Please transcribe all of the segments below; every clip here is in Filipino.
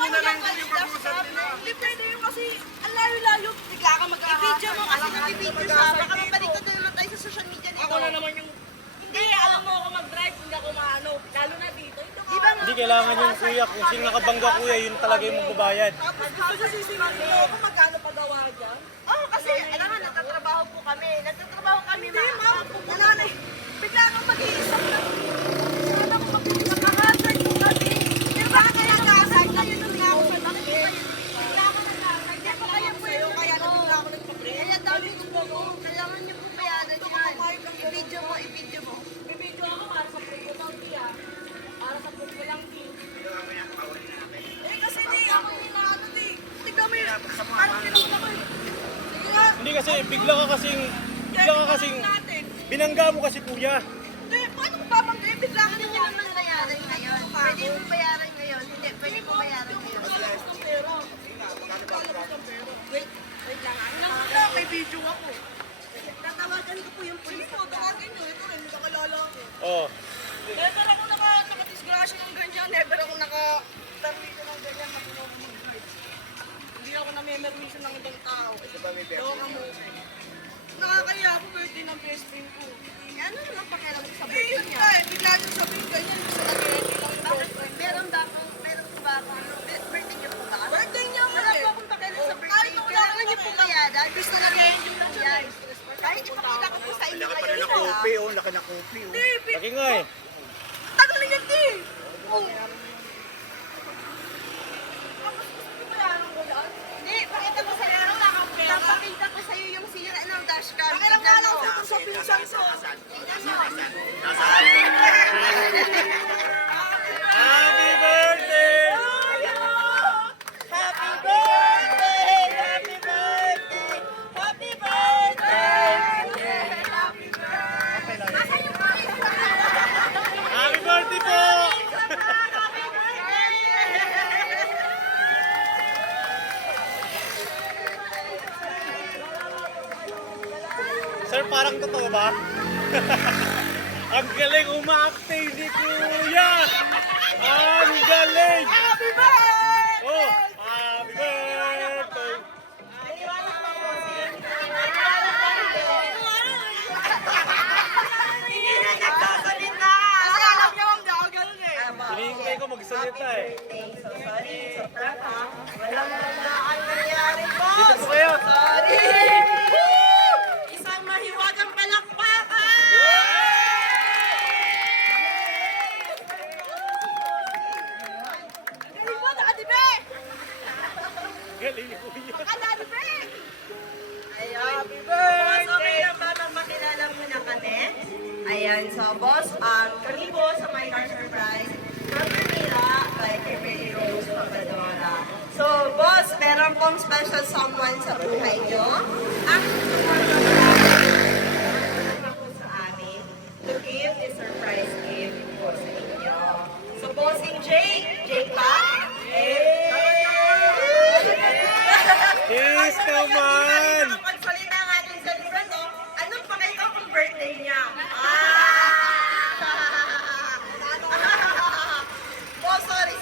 nyo na lang yung pag-uusap nila. Hindi pwede yun kasi ang layo-layo. Bigla ka I-video mo kasi nag-video siya. Baka mapalikot na naman tayo sa social media nito. Ako na naman yung... Hindi, alam mo ako mag-drive, hindi ako maano. Lalo na dito. Di ba nga? Hindi kailangan yung kuya. Kung sino nakabangga kuya, yun talaga yung magbabayad. Tapos gusto sa sisingin mo ako magkano pagawa dyan. Oo, kasi alam nga, nagtatrabaho po kami. Nagtatrabaho kami, Hindi, ma. ma'am. Wala na eh. Bigla kang mag-iisip na. Sana ko mabilis na kahasag ko kasi. Pero bakit kaya kahasag? Kaya nung nga ako sa bigla ko na kahasag. Hindi ko kaya po yun. Kaya na bigla ako nagpa-break. Kaya dami ko po. Kailangan niyo po bayaran yan. I-video mo, i-video mo. Bibidyo ako para sa pulpo daw, Tia. Para sa pulpo lang, Tia. Eh kasi di, ako yung naano, di. Tignan mo yun. Parang tinawag ako eh. Sige nga. Hindi kasi, bigla ka kasing, natin. binangga mo kasi kuya. Hindi, paano ko babanggayin? Bigla ka Pwede na niyo naman bayaran ngayon. Pwede mo bayaran ngayon. Hindi, pwede mo bayaran ngayon. Kalabas ng pera. Kalabas ng pera. Wait lang. Wala, may video ako. Tatawagan ko po yung Sige police. po, tawagin nyo. Ito rin, nakakalala ako. Oh. Never ako naka-disgrasya ng ganyan. Never ako naka-permission ng ganyan. Matulog ng guards. Hindi ako na-permission ng ibang tao. Dawa ka mo. Nakakaya ako birthday ng best friend ko. Eh, ano naman pakialam sa Eh, birthday yun niya? nga eh. Bigla nyo sabihin ganyan. Gusto na ganyan lang yung girlfriend. Meron ba akong birthday niyo po ba? Birthday niya nga Wala eh. po akong pakialam sa Kahit birthday. wala Kailangan ka niyo po naman. bayaran. Gusto na ganyan Ganyan lang lang yan. Kahit ipakita ko po sa inyo Laki pa ngayon. rin ng kopi, oh. Laki ng kopi, oh. Hindi, Laki nga eh. tagal na yan di. Oh. Tapos gusto ko bayaran ko yan. Hindi, pakita ko sa'yo. Papakita ko sa'yo yung sira ng dashcam. Pakialam nga lang ako sa pinsan ko. Happy birthday! Happy birthday! Happy birthday! Happy birthday! Happy birthday po! Sir, parang totoo ba? Ang galing umakting ni Kuya! Ang galing! Happy birthday! Oh, happy birthday! Hindi na nagsasalita! Kasi alam niyo ang gagawin eh. Hinihintay ko magsalita eh. So sorry, so tata. Walang malaan nangyari, boss! Dito po kayo! Sorry! Isang mahiwagang palakpakan! Galing mo, nakadibe! Galing ni Kuya. Nakadibe! Ayan. Boss, okay lang ba magpakilala muna kami? Ayan, so boss, kami po sa My Car Surprise from Manila by Kimberly Rose Papadora. So boss, meron pong special someone sa buhay nyo. Ang sumunod po sa amin to give this surprise gift po sa inyo. So bossing Jay pa? Yes naman! Pagsalita nga din sa libro, no? Anong pakita kung birthday niya? Oh, sorry.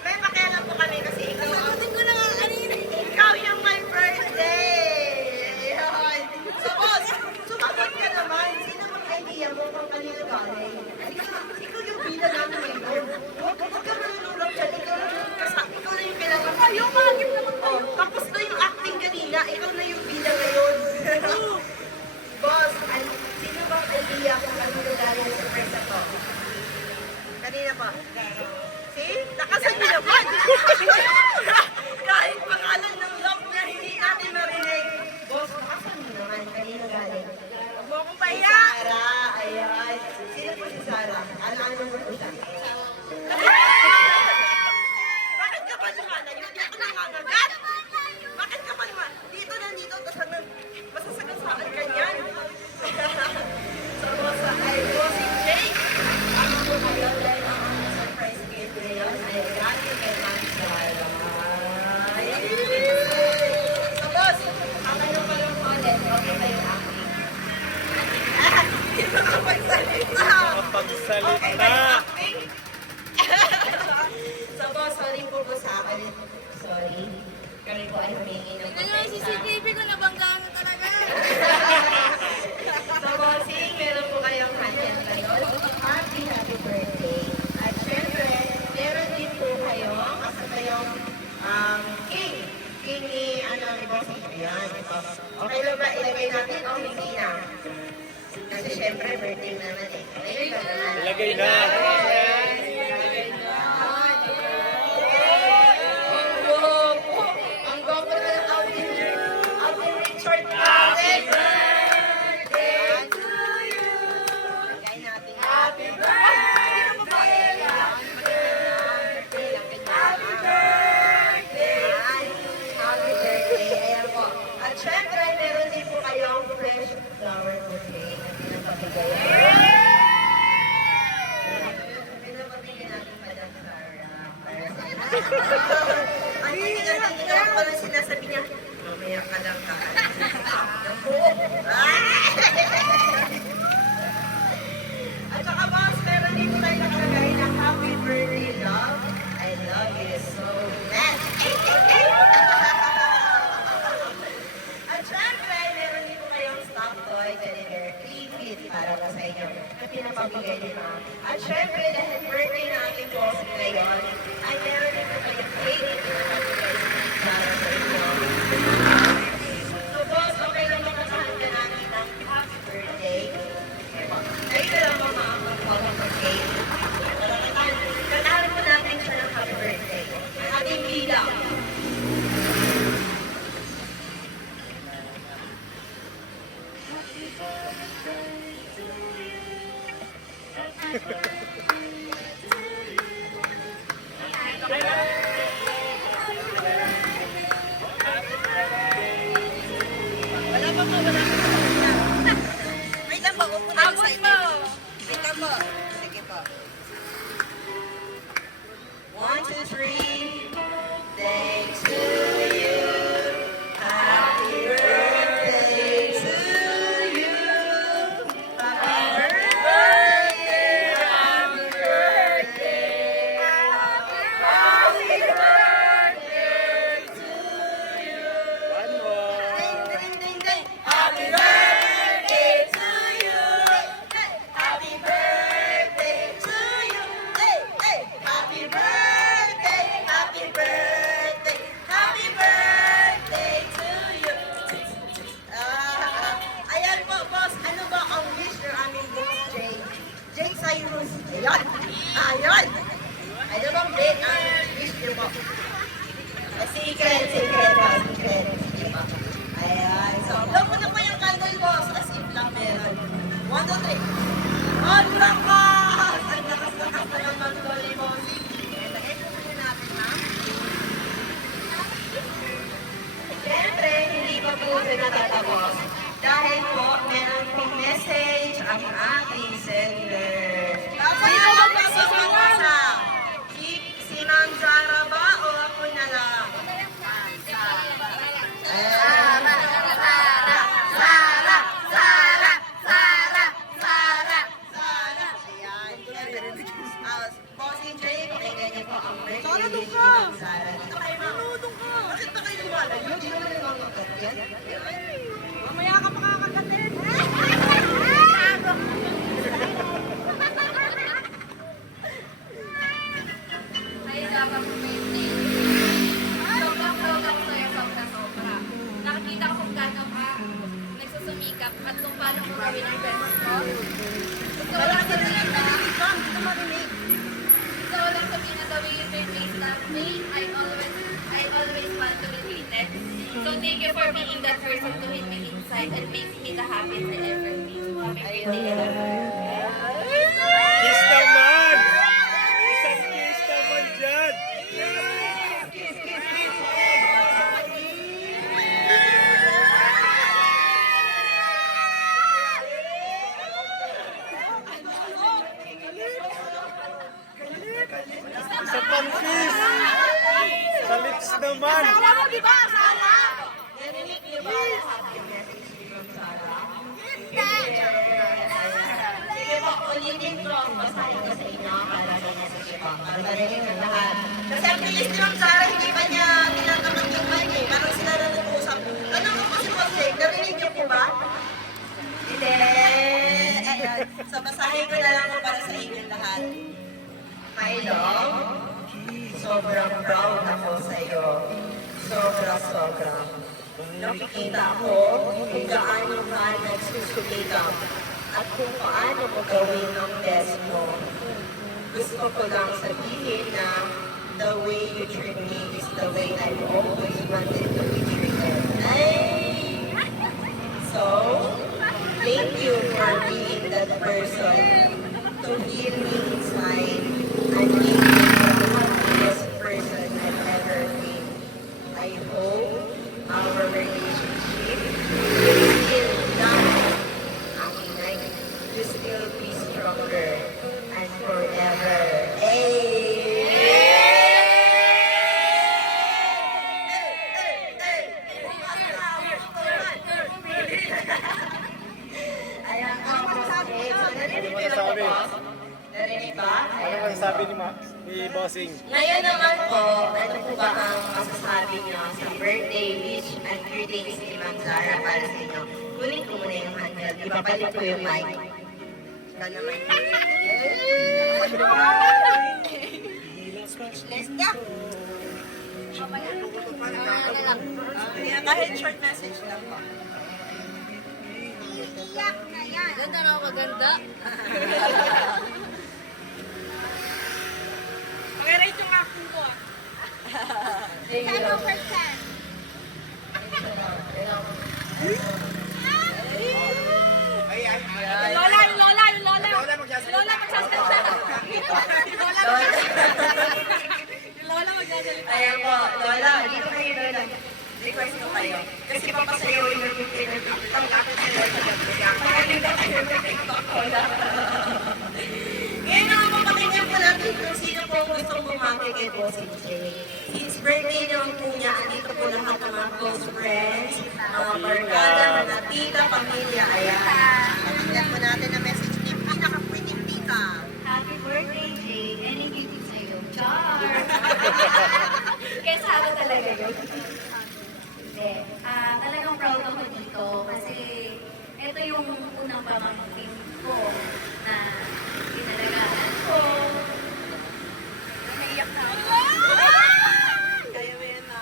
May pakialam po kami kasi ikaw ikaw yung my birthday. Ayun. So, boss, sumagot ka naman. Sino bang idea mo kung kanino galing? Ikaw yung bida namin ngayon. Huwag ka manunulog dyan. Ikaw na yung kailangan. Ayaw, mahagip naman. Oh, tapos na yung acting kanina. Ikaw na yung bida ngayon. Boss, sino bang idea kung kanino galing yung surprise na to? Kanina pa. See? Nakasan niyo naman. Kahit pangalan ng love na hindi natin marinig. Boss, nakasan niyo naman. Kanino galing? Huwag mo akong Si pahiya! Sarah, ayan. Sino po si Sarah? Ano mo po siya? Bakit ka ba lumalayo? Hindi ako nangangagat. Bakit ka ba naman? Dito na dito, tapos hanggang masasagasaan ka niyan. So, boss, ay, bossing Jake. Ako po kayo dahil ang surprise gift ngayon ay galing kay Ma'am Sarah. So, boss, ang ano pa lang ulit, okay kayo acting? Hindi makapagsalita. Kapagsalita! So, boss, sorry po sa akin. ko ay humingi ng Tignan nyo yung CCTV ko, nabanggaan na talaga. So, bossing, meron po kayong handyan kayo. Happy birthday. At syempre, meron din po kayo kayong cake. Cake ni, ni bossing. Ayan. Okay lang ba ilagay natin o hindi na? Kasi syempre, birthday naman eh. Ilagay na naman. Ilagay na. Ang gwapo na ng Alvin Richard. Happy birthday to you. Ilagay natin. Happy birthday. Happy birthday. Happy birthday. Ayan po. At syempre, meron din po kayong fresh flower bouquet na pinapabigay. Pinapabigay natin Madam Sarah. Ang tingnan ko lang sinasabi niya, mamaya ka lang ka. At saka boss, meron din po tayo nakalagay na happy birthday, love. I love you so much. At syempre, meron din po kayong stop toy deliver 3 feet para pa sa inyo na pinapabigay din mo. At syempre, dahil birthday na ating boss ngayon, ay meron din po kayong cake na pinapabigay para sa inyo. So boss, okay lang makasahanda namin ng happy birthday. Kayo na lang makakapagpawag ng cake. Katahan po natin siya ng happy birthday. Ang ating bilang. Wala pa po, wala pa po. Wait lang po, upunan sa inyo. Wait lang po. Sige po. 1, 2, 3. Thanks to you. Happy birthday to you. Happy birthday. Happy birthday. Happy birthday to you. One more. Ding, ding, ding, ding. Happy birthday to you. Happy birthday to you. Hey, hey. Happy birthday. Happy birthday. Happy birthday to you. Ayan po, boss. Ano ba ang wish ng aming boss, Jake? Jake Cyrus. Ayan. Ayan. Ano bang date ang wish niyo po? Secret, secret po, secret. Sige po. Ayan. So, blow mo na po yung candle, boss. As if lang meron. 1, 2, 3. On, brakas! Ang lakas-lakas na naman ko ni bossy. Lagay po muna natin, ha? Siyempre, hindi pa po ito natatapos. Dahil po, meron pong message ang ating sender. Sino ba magpapasa? Si Ma'am Zara ba o ako na lang? Bossing Jay, pakinggan niyo po ang birthday wish ni Ma'am Zara. Dito kayo, ma'am. Bakit ba kayo lumalayo? Hindi naman nangangagat yan. Mamaya ka makakagatin. Ay, dapat po birthday. Sobrang ako sa'yo, sobra. Nakikita ko kung gano'n ka nagsusumikap at kung paano mo gawin ang best ko. Gusto ko lang sabihin na, the way you birthday stuff me, I always want to be treated. So thank you for being that person to hit me inside and make me the happiest I ever been. Happy birthday. Kiss naman! Isang kiss naman dyan! Isa pang kiss! Sa lips naman! Alam mo, di ba? Sana! Narinig niyo ba ang happy message ni Ma'am Zara? Sige po, ulitin ko. Basahin ko sa inyo para sa message ko. Para marinig ng lahat. Kasi ang bilis ni Ma'am Zara, hindi pa niya tinatanggap Okay, parang sila na nag-uusap. Tanong ko po si Boss Jake, narinig niyo po ba? Hindi. Ayan. So, basahin ko na lang po para sa inyo lahat. My love, sobrang proud ako sa iyo. Sobra. Nakikita ko kung gaano ka nagsusumikap at kung paano mo gawin ang best mo. Gusto ko lang sabihin na the way you treat me is the way I've always wanted to be treated. Ay! So, thank you for being that person to heal me inside and make me the happiest person I've ever been. I hope our relationship will still last. To still be stronger and forever. Ayan po, narinig ba? Ano ang sabi ni Bossing? Ngayon naman po, ano po ba ang masasabi niyo sa birthday wish and greetings ni Ma'am Zara para sa inyo? Kunin ko muna yung handheld. Ipapalit ko yung mic. Ka naman. Speechless ka. Kaya kahit short message lang po. Iyak na yan. Ganda na ako, maganda. Pakirate yung acting ko ah. 10%. Yung Lola. Lola magsasalita. Lola magsasalita. Lola magsasalita. Ayan po, Lola, dito kayo, Lola. Request ko kayo. Kasi papasayawin na yung pinag-tiktok ako si Lola. Magaling na kayo ng TikTok, Lola. Ngayon naman papakinggan po natin kung sino po gustong bumati kay Bossing Jay. Since birthday naman po niya, andito po lahat ng mga close friends, mga barkada, mga tita, pamilya. Ayan. Pakinggan po natin ang message ni pinaka-pretty tita. Happy birthday, Jake. Any gift sa'yo? Char! Kesa ako talaga yun. Hindi. Talagang proud ako dito kasi ito yung unang pamangkin ko na pinalagaan ko. Naiyak na ako. Kaya mo yan na.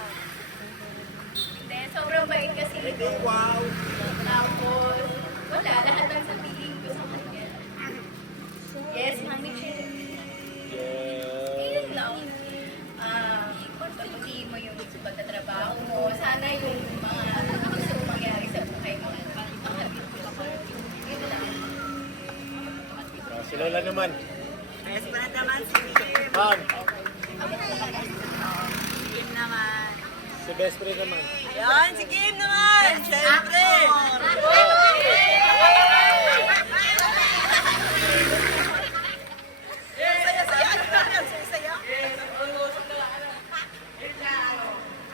Hindi, sobrang bait kasi ito. Wow. Tapos, wala, lahat ng sabihin ko sa kanya. Yes, Mami Che. Yun lang. Pagpatuloy mo yung pagtatrabaho mo. Sana yung mga gusto mong mangyari sa buhay mo. Yun lang. Si Lola naman. Best friend naman si Kim. Ma'am, Kim naman. si best friend naman. Ayan, si Kim naman. Siyempre. Saya-saya. Saya-saya.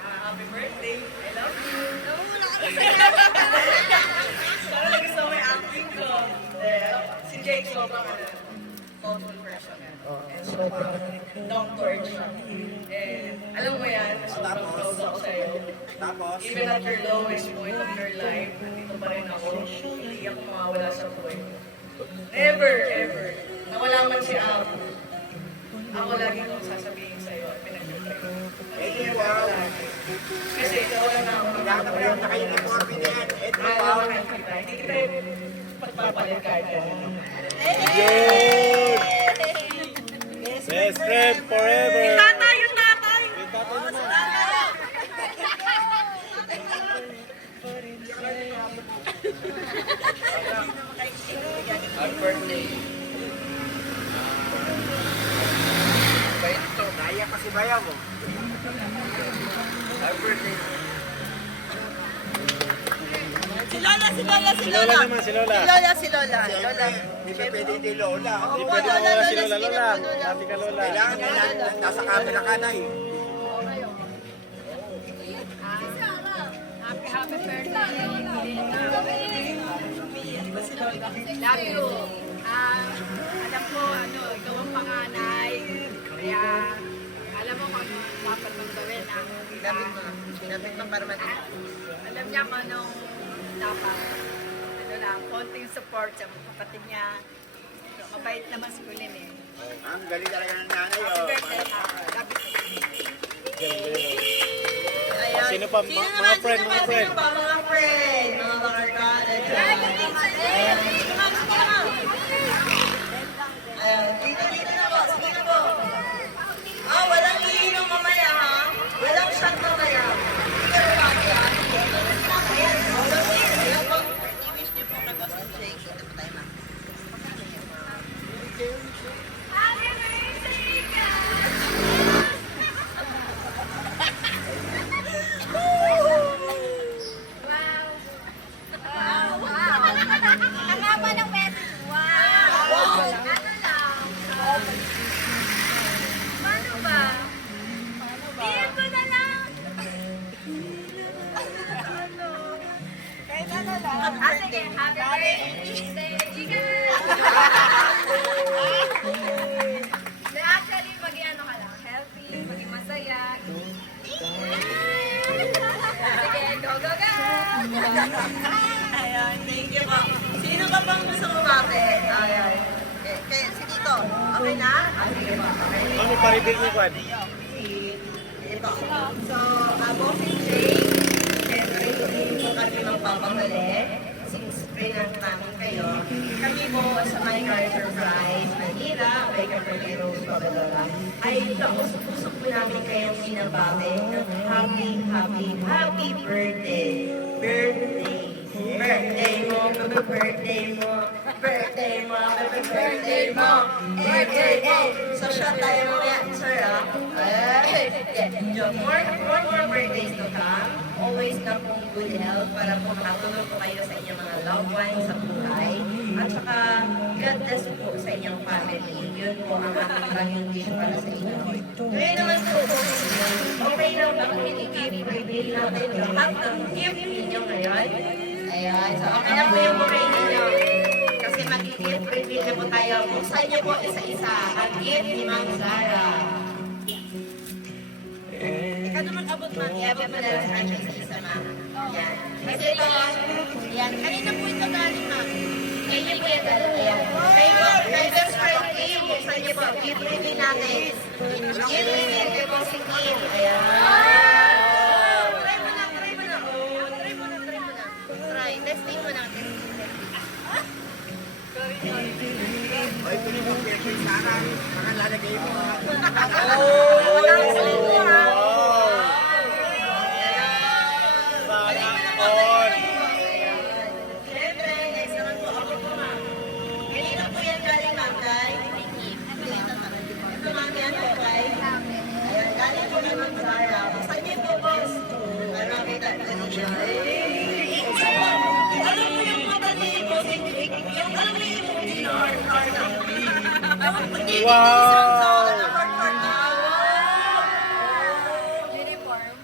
Happy birthday. I love you. Sana nag-gusto mo yung acting ko. Si Jake sobrang thoughtful person. And sobrang down to earth siya. And alam mo yan, sobrang proud ako sa'yo. Tapos, Even at your lowest point of your life, nandito pa rin ako. Hindi ako mawawala sa buhay mo. Never, ever. Nawala man si Abu. Ako lagi kong sasabihin sa'yo at pinag-pray. wow. Kasi ikaw lang ako. Lahat naman yung naka-uniforme na yan. Ito, wow. Mahalaman kita. Hindi kita pagpapalit kahit ano. Yun! Best friend forever! Tatay, yung tatay! Yung tatay naman. Happy birthday. Ito, kaya kasi bayaw mo. Happy birthday. Si Lola, si Lola, si Si Lola Lola. naman, si Lola. Si Lola, si Lola. Lola. Hindi pa pwede hindi Lola. Hindi Opo, pwede Lola, mawala si Lola, Lola. sige Lola, na po, Lola. happy ka Lola. Kailangan na nasa camera ka na eh. Happy birthday. Love you. Alam ko, ikaw ang panganay. Kaya, alam mo kung ano dapat mong gawin. Lapit mo para matin. Alam niya kung anong dapat. Ano lang, konting support sa mga kapatid niya. Mabait na maskulin eh. Ang galing talaga ng nanay, Happy oh. birthday, ha. Happy Ayan. Sino pa? Sino Mga naman, friend, sino mga pa, friend. sino pa, mga friend, mga bakarkada dyan. Sige, ma'am, sige, ma'am. Ayan, dito na po, sige na po. Ah, walang iinom mamaya, ha? Walang shot mamaya. Sige, pati, ha? Ayan, ayan po. I-wish niyo po kay Boss and Jake. Dito po tayo, ma'am. Happy birthday, Wow! Wow! Ang haba ng message. Wow! Ano lang? Paano ba? Bigyan ko na lang. Sige, happy birthday, Jiga! Actually, maging ano ka lang, healthy, maging masaya. Sige, go, go, go! Ayan, thank you po. Sino ka pang gusto kumate? Ayan. Kaya, si Tito, okay na? Ah, sige po, okay. Ano pa-reveal ni Juan? Ito. So, Bossing Jake, siyempre, hindi po kami magpapamali. Since pinang namin kayo, kami po sa My Car Surprise, Manila, may Kapatid Rose Pabalola, ay kausap-usap po namin kayong sinababi ng happy birthday. Birthday mo, birthday mo, birthday mo, birthday mo, birthday. So, shot tayo mamaya, sir, ah. More birthdays to come. Always na pong good health para po makatulong po kayo sa inyong mga loved ones sa buhay. At saka, God bless po sa inyong family. Yun po ang aking langing wish para sa inyo. Ngayon naman po, okay lang ba kung i-gift reveal natin lahat ng gift ninyo ngayon? Ayan, so okay na po yung buhay ninyo. Kasi mag-gift reveal na po tayo. Buksan niyo po isa-isa ang gift ni Ma'am Zara. Ikaw naman abot, ma'am. I-abot mo na lang sa kanya isa-isa, ma'am. Yan. Kasi ito, yan. Kanina po ito galing, ma'am. Kanina po yan galing. Ayan. Kay best friend Kim, buksan niyo po. Gift reveal natin. Gift reveal kay Bossing Kim. Ayan. Try mo na, try mo na. Oh, try mo na, try mo na. Try. Testing mo na. Ay, ito yung pag-birthday sana. Baka lalagay mo. Sana all. Siyempre, next naman po ako po, ma'am. Kanina po yan galing, ma'am, kay? Ito, ma'am, yan po, kay? Ayan, galing po naman sa Zara. Saan niyo po, boss? Ano, kita ko siya. Alam mo yung mata ni Bossing Jake? Yung alam mo yung emoji na heart na. Wow! Uniform.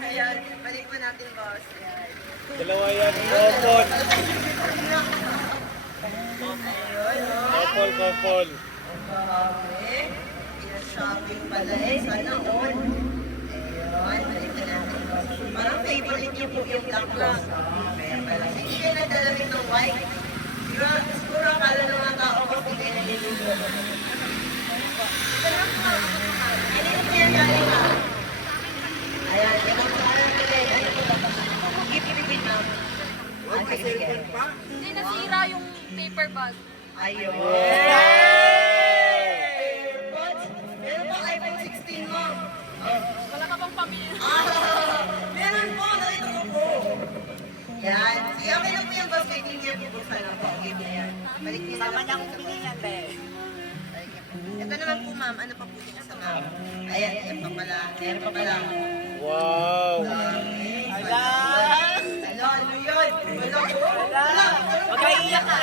Ayan, balik po natin, boss. Ayan. Dalawa yan. Couple. Couple. Okay. Shopping pala eh. Sana all. Ayun, balik na natin. Parang favorite niyo po yung black box. Kaya pala. Hindi kayo nagdala rin ng white. Siguro akala ng mga tao ko hindi na niluluto. Kanina po yan galing, ma'am. Ayan, ibang saan natin. Ano po ba? Gift-gift, ma'am. Okay, sige. Hindi nasira yung paper bag. Ayun. But, meron pa iPhone 16 mo. Wala ka bang pamilya? Meron po, nakita ko po. Yan. Sige, okay na po yung boss. Kaya hindi niya bubuksan ang game na yan. Balik niyo naman niya kung pili yan, be. Ito naman po, ma'am. Ano pa po din sa ma'am? Ayan, ayan pa pala. Meron pa pala. Wow! Ala! Ala, ano yun? Wala. Magkaiyak ka.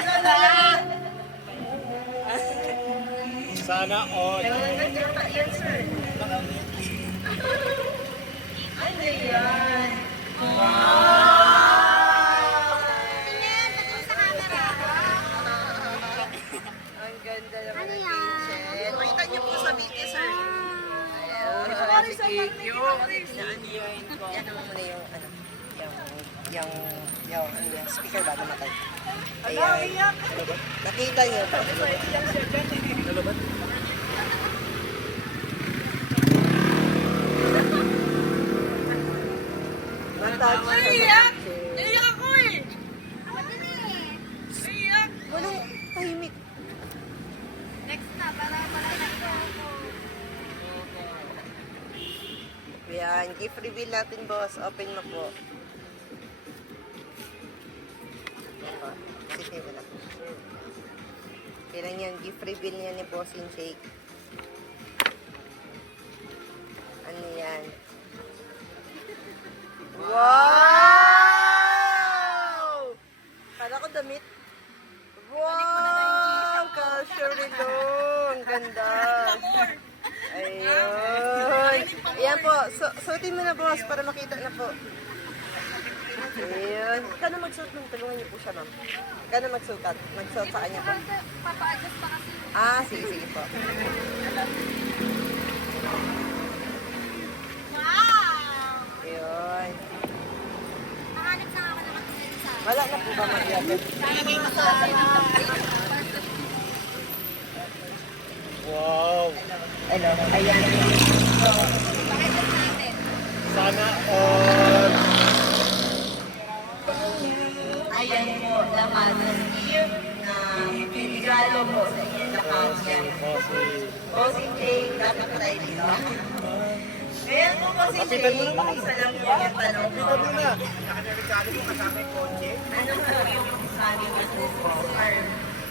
Sana all. Meron pa yan, sir. Ano yan? Tingin, patingin sa camera. Ang ganda naman Ano ng yan? kitchen. Makita niyo po sa video, sir. Sorry, sir. Thank you. Yan mo muna yung ano, yung speaker bago matay. Ayan. Nakita niyo po. Matouch. Naiiyak! Naiiyak ako eh! Naiiyak! Walang tahimik. Next na, para malaki ako. Ayan, gift reveal natin, boss. Open mo po. Opo, sige mo lang. Kailan yan, gift reveal niya ni Bossing Shake. Ano yan? Wow! Kala ko damit. Wow! Casio Relo. Ang ganda. Ayun. Ayan po. Suotin mo na, boss, para makita na po. Ayun. Ikaw na magsuot nun. Tulungan niyo po siya, ma'am. Ikaw na magsuot. Magsuot sa kanya po. Papa-adjust pa kasi. Ah, sige, sige po. Wow! Ayun. Nakahanap na ako naman sa Wala na po ba mag-iapit? Wow! Ano? Ayan. Pakita natin. Sana all! Ayan po, laman ng gift na regalo po sa inyong lahat. Yan. Bossing Jake, dapat po tayo dito. Ayan po, Bossing Kapitan mo Jake. na. Isa lang po yung tanong ko. Sabi na! Nakadelikado mo kasama yung kotse. Ano po yung sabi mo sa sponsor?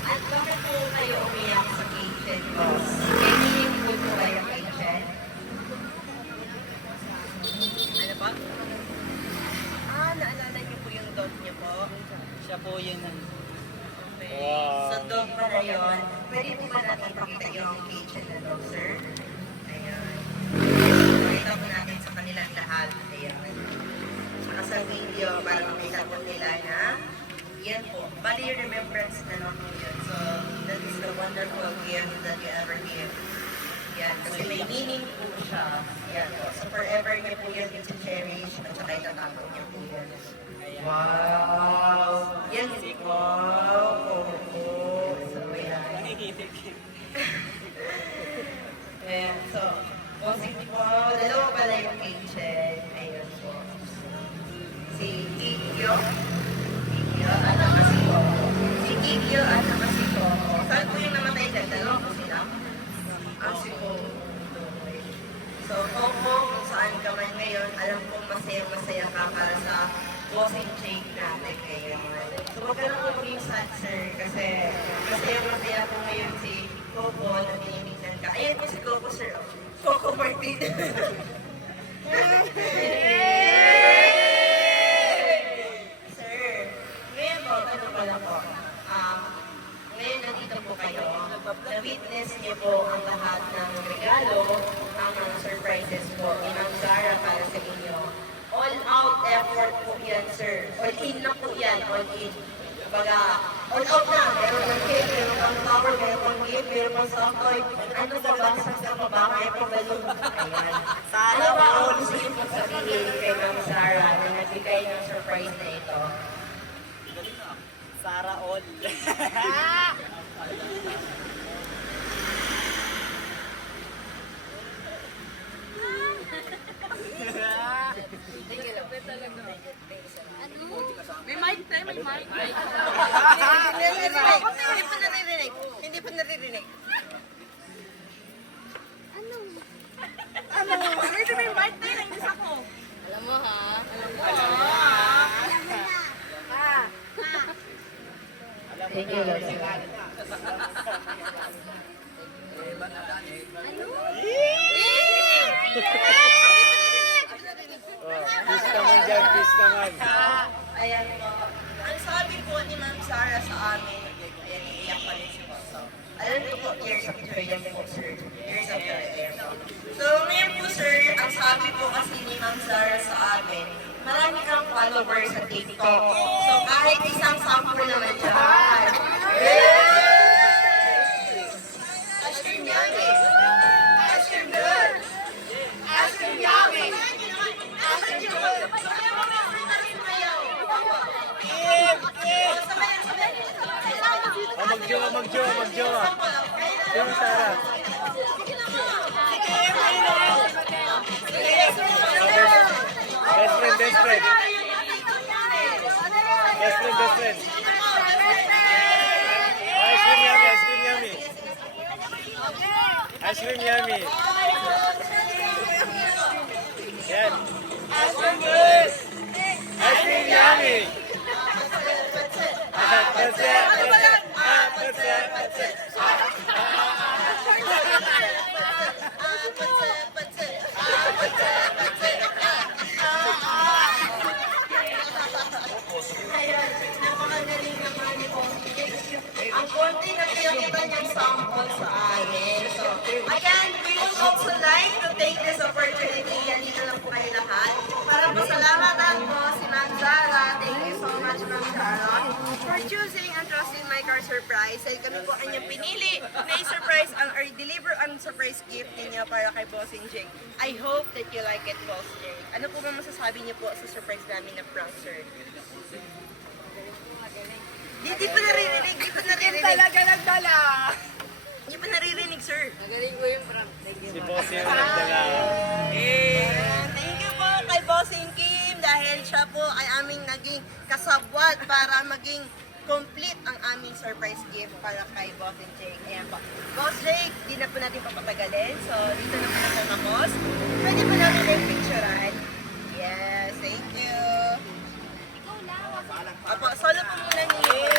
At bakit po kayo umiyak sa kitchen boss? Kailangan po po kayo kitchen? Ano ba? Ah, naalala niyo po yung dog niyo po? Siya po yun. Okay. Wow. So, dog pa na yun. Pwede po ba natin pakita yung kitchen na dog, sir? Ayan. Pakita po natin sa kanilang lahat. Ayan. Saka sa video, para makita po nila na yan po. Bali, remembrance na lang po yun. So, that is the wonderful gift that you ever give. Yan. Kasi may meaning po siya. Yan po. So, forever niyo po yan iti-cherish at saka itatapon niyo po yan. Wow! Yan. Wow! Oo. So, yan. Ayan. So, bossing po. Dalawa pala yung kitchen. Ayun po. Si Kikyo. Kikyo at saka si Coco. Si Kikyo at saka si Coco. Saan po yung namatay dyan? Dalawa po sila? Si Coco. So, Coco, kung saan ka man ngayon, alam kong masaya-masaya ka para sa bossing shake natin ngayon. So, huwag ka lang po maging sad, sir, kasi masaya-masaya po ngayon si Coco na tinimignan ka. Ayan po si Coco, sir. Coco Martin. Sir, ngayon po, ano pala po, ngayon nandito po kayo, na-witness niyo po ang lahat ng regalo, ang mga surprises po ni Ma'am Zara para sa inyo. All-out effort po yan, sir. All-in na po yan, all-in. Kumbaga, all-out na. Meron ng cake, meron pang flower, meron pang gift, meron pang soft toy. Ano pa ba? Sa pa ba? May pang balloon. Ayan. Ano ba ang gusto niyo po sabihin kay Ma'am Zara na nagbigay ng surprise na ito? Sarah all! May mic tayo, may mic. Hindi pa naririnig. Hindi pa naririnig. Ano? Pwede may mic tayo, nangis ako. Alam mo ha? Thank you, Lord. Peace naman dyan, peace naman. Ayan po. Ang sabi po ni Ma'am Zara sa amin, ayan, iiyak pa rin siya. So, alam niyo po, years after yan po, sir. Years after yan po. So, ngayon po, sir, ang sabi po kasi ni Ma'am Zara sa amin, marami kang followers sa TikTok. So, kahit isang sample naman dyan. Ask him yan eh. Ask him good. Ask him yan. magjowa. Yung Sarah. Best friend. Best friend. Ice cream yummy. Yan. Ice cream yummy. That's it. Ayun, napakagaling naman ni Bossy. Ang konti na pinakita niyang sample sa amin. So, again, we would also like to take this opportunity, yan dito lang po kayo lahat, para pasalamatan po si Ma'am Zara. Thank you so much, Ma'am Zara, for choosing and trusting My Car Surprise. Dahil kami po ang inyong pinili na i-surprise or deliver ang surprise gift ninyo para kay Bossing Jake. I hope that you like it, Boss Jake. Ano po ba masasabi niyo po sa surprise namin na prank, sir? Di pa naririnig, Talaga nagdala. Hindi pa naririnig, sir. Si Boss yung nagdala. Thank you po kay Bossing Kim dahil siya po ay aming naging kasabwat para maging complete ang aming surprise gift para kay Bossing Jake. Ayan po. Boss Jake, di na po natin papatagalin. So, dito na po natin tapos. Pwede po natin yung picturean. Yes, thank you. Opo, solo po muna niyo.